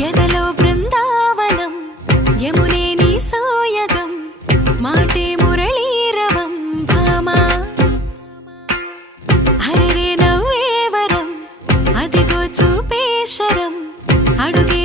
ఎదలో బృందావనం యమునే నీ సోయగం మాటే మురళీరవం భామా హరరే నవ్వేవరం అదిగో చూపేశరం అడుగే